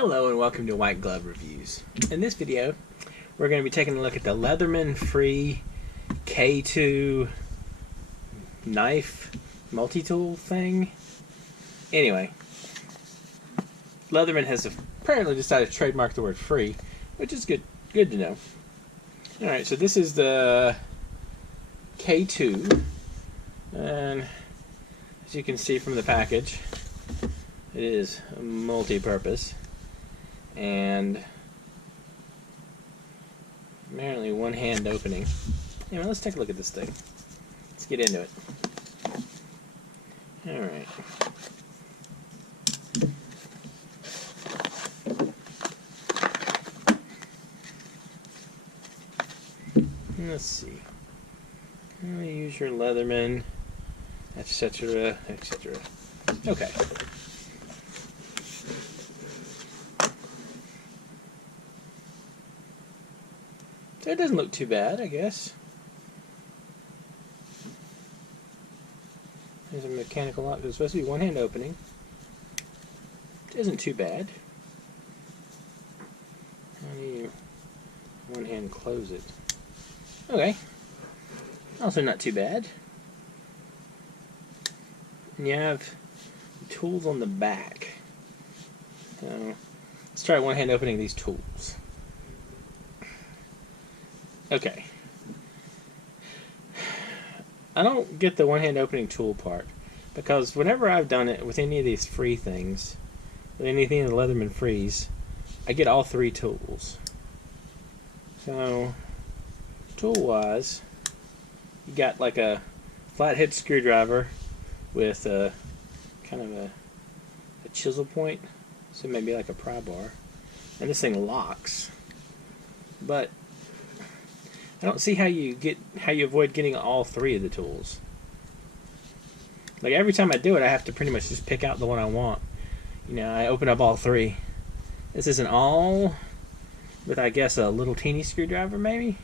Hello and welcome to White Glove Reviews. In this video, we're going to be taking a look at the Leatherman free K2 knife multi-tool thing. Anyway, Leatherman has apparently decided to trademark the word free, which is good to know. Alright, so this is the K2, and as you can see from the package, it is multi-purpose. And apparently one hand opening. Anyway, let's take a look at this thing. Let's get into it. Alright. Let's see. Use your Leatherman, etc., etc. Okay. So it doesn't look too bad, I guess. There's a mechanical lock. There's supposed to be one hand opening. It isn't too bad. How do you one hand close it? Okay. Also not too bad. And you have tools on the back. So let's try one hand opening these tools. Okay. I don't get the one-hand opening tool part, because whenever I've done it with any of these free things, with anything in the Leatherman frees, I get all three tools. So, tool-wise, you got like a flathead screwdriver with a kind of a chisel point, so maybe like a pry bar, and this thing locks. But I don't see how you avoid getting all three of the tools. Like every time I do it, I have to pretty much just pick out the one I want. You know, I open up all three. This isn't all with, I guess, a little teeny screwdriver maybe.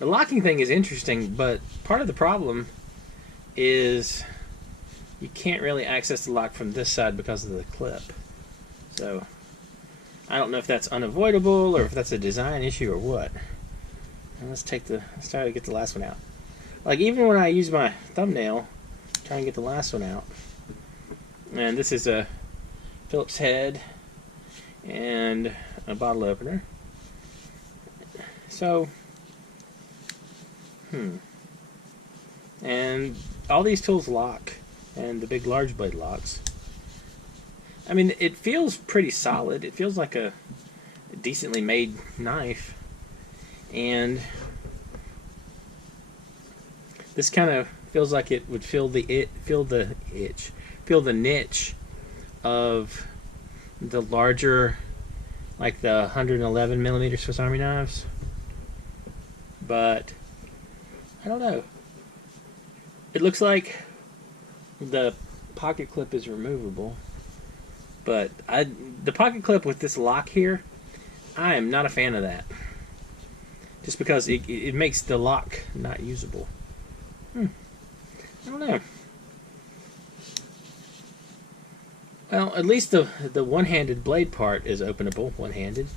The locking thing is interesting, but part of the problem is you can't really access the lock from this side because of the clip. So I don't know if that's unavoidable or if that's a design issue or what. And let's try to get the last one out. Like even when I use my thumbnail, try and get the last one out. And this is a Phillips head and a bottle opener. So, and all these tools lock, and the big large blade locks. I mean, it feels pretty solid. It feels like a decently made knife, and this kind of feels like it would fill the niche of the larger, like the 111 millimeter Swiss Army knives. But I don't know. It looks like the pocket clip is removable. But the pocket clip with this lock here, I am not a fan of that. Just because it makes the lock not usable. I don't know. Well, at least the one-handed blade part is openable, one-handed.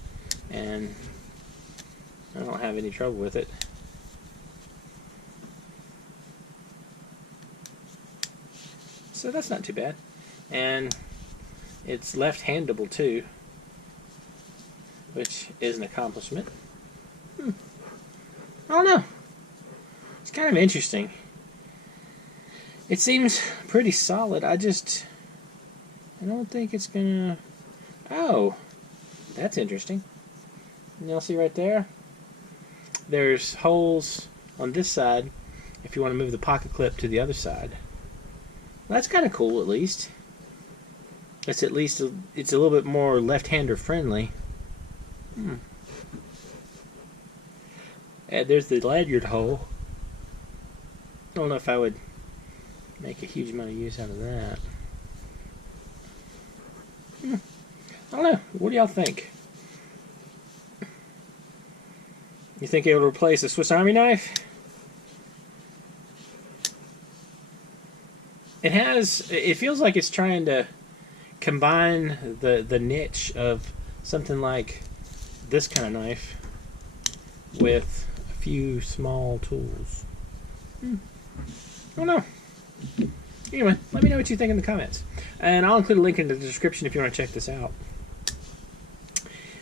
And I don't have any trouble with it. So that's not too bad. And it's left-handable too, which is an accomplishment. I don't know. It's kind of interesting. It seems pretty solid. I don't think it's gonna... Oh, that's interesting. You'll see right there. There's holes on this side if you want to move the pocket clip to the other side. That's kind of cool, at least. It's at least it's a little bit more left-hander friendly. And there's the lanyard hole. I don't know if I would make a huge amount of use out of that. I don't know. What do y'all think? You think it will replace a Swiss Army knife? It feels like it's trying to combine the niche of something like this kind of knife with a few small tools. I don't know. Anyway, let me know what you think in the comments. And I'll include a link in the description if you want to check this out.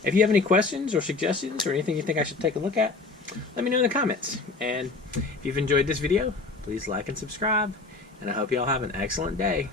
If you have any questions or suggestions or anything you think I should take a look at, let me know in the comments. And if you've enjoyed this video, please like and subscribe. And I hope you all have an excellent day.